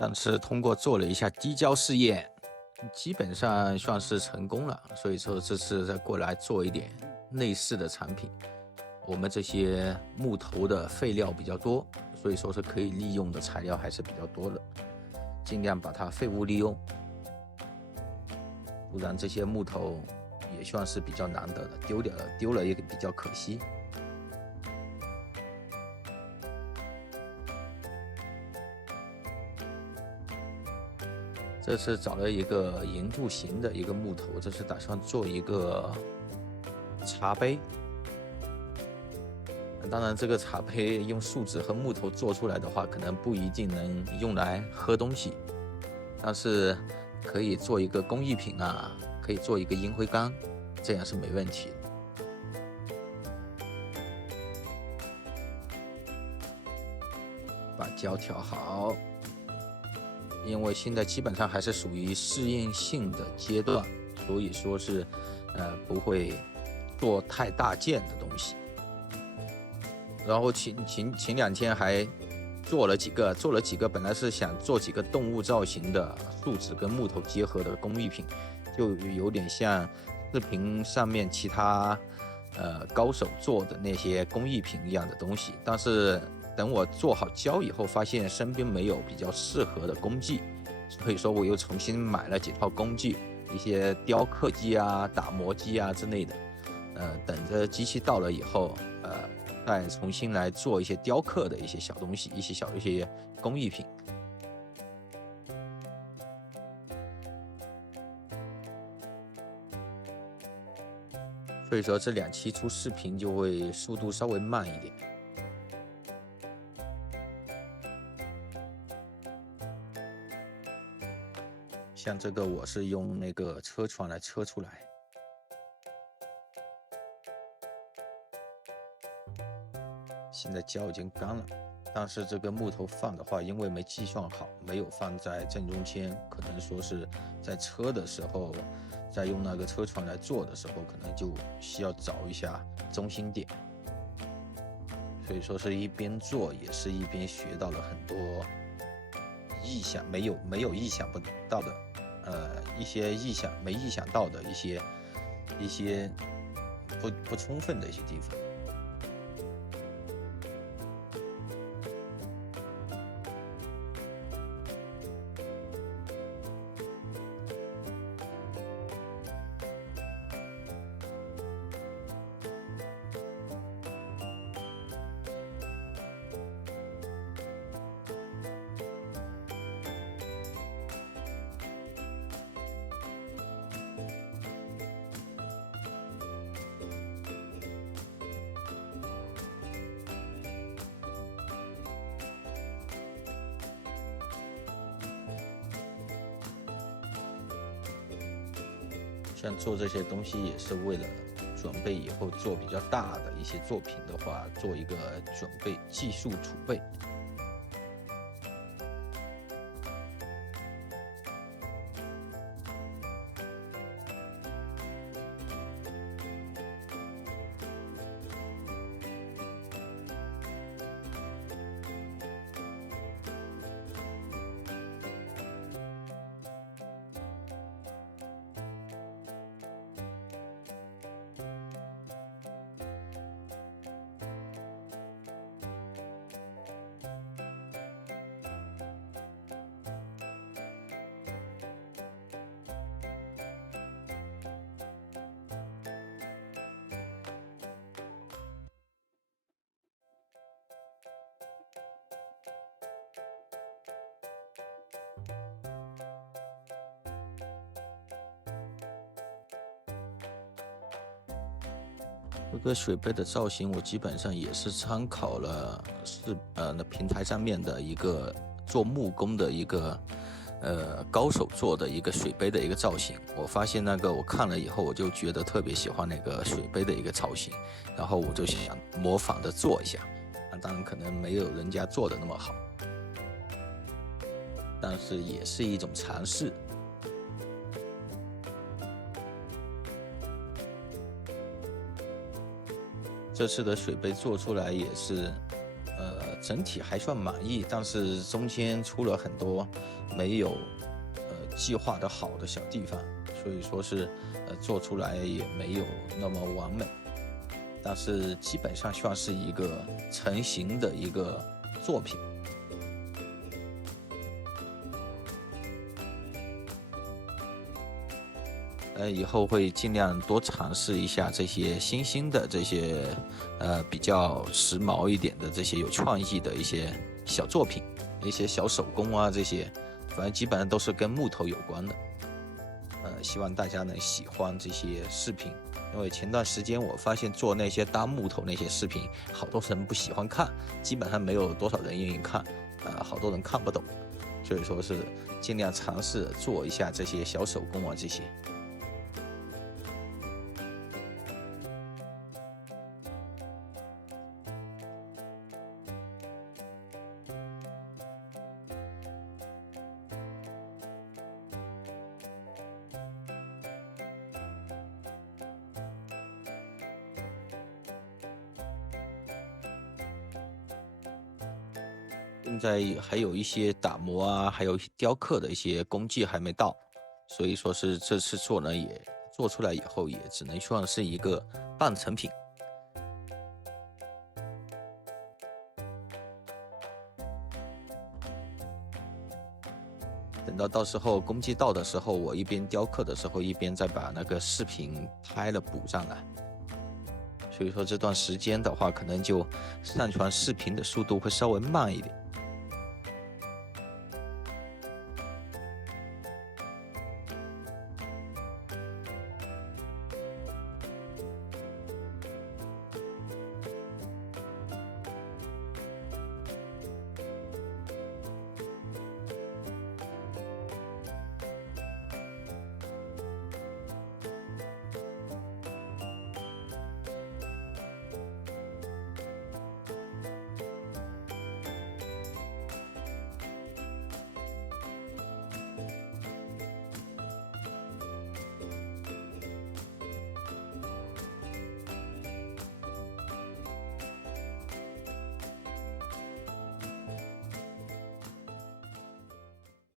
但是通过做了一下滴胶试验，基本上算是成功了。所以说这次再过来做一点类似的产品。我们这些木头的废料比较多，所以说是可以利用的材料还是比较多的，尽量把它废物利用，不然这些木头也算是比较难得的，丢了也比较可惜。这次找了一个圆柱形的一个木头，这是打算做一个茶杯。当然这个茶杯用树脂和木头做出来的话，可能不一定能用来喝东西，但是可以做一个工艺品啊，可以做一个烟灰缸，这样是没问题的。把胶调好，因为现在基本上还是属于试验性的阶段，所以说是不会做太大件的东西。然后前2天还做了几个，本来是想做几个动物造型的树脂跟木头结合的工艺品，就有点像视频上面其他高手做的那些工艺品一样的东西。但是等我做好胶以后，发现身边没有比较适合的工具，所以说我又重新买了几套工具，一些雕刻机啊、打磨机啊之类的。等着机器到了以后，再重新来做一些雕刻的一些小东西，一些工艺品。所以说这2期出视频就会速度稍微慢一点。像这个我是用那个车床来车出来。现在胶已经干了，但是这个木头放的话，因为没计算好，没有放在正中间，可能说是在车的时候，在用那个车床来做的时候，可能就需要找一下中心点。所以说是一边做，也是一边学到了很多没有意想不到的，一些没意想到的一些不充分的一些地方。像做这些东西也是为了准备以后做比较大的一些作品的话，做一个准备技术储备。这个水杯的造型，我基本上也是参考了那平台上面的一个做木工的一个高手做的一个水杯的一个造型。我发现那个我看了以后，我就觉得特别喜欢那个水杯的一个造型，然后我就想模仿的做一下。当然可能没有人家做的那么好，但是也是一种尝试。这次的水杯做出来也是，整体还算满意，但是中间出了很多没有计划的好的小地方，所以说是做出来也没有那么完美，但是基本上算是一个成型的一个作品。以后会尽量多尝试一下这些新兴的这些比较时髦一点的这些有创意的一些小作品，一些小手工啊，这些反正基本上都是跟木头有关的。希望大家能喜欢这些视频，因为前段时间我发现做那些搭木头那些视频，好多人不喜欢看，基本上没有多少人愿意看，好多人看不懂，所以说是尽量尝试做一下这些小手工啊这些。现在还有一些打磨啊，还有雕刻的一些工具还没到，所以说是这次做呢，也做出来以后也只能算是一个半成品。等到时候工具到的时候，我一边雕刻的时候，一边再把那个视频拍了补上来。所以说这段时间的话，可能就上传视频的速度会稍微慢一点。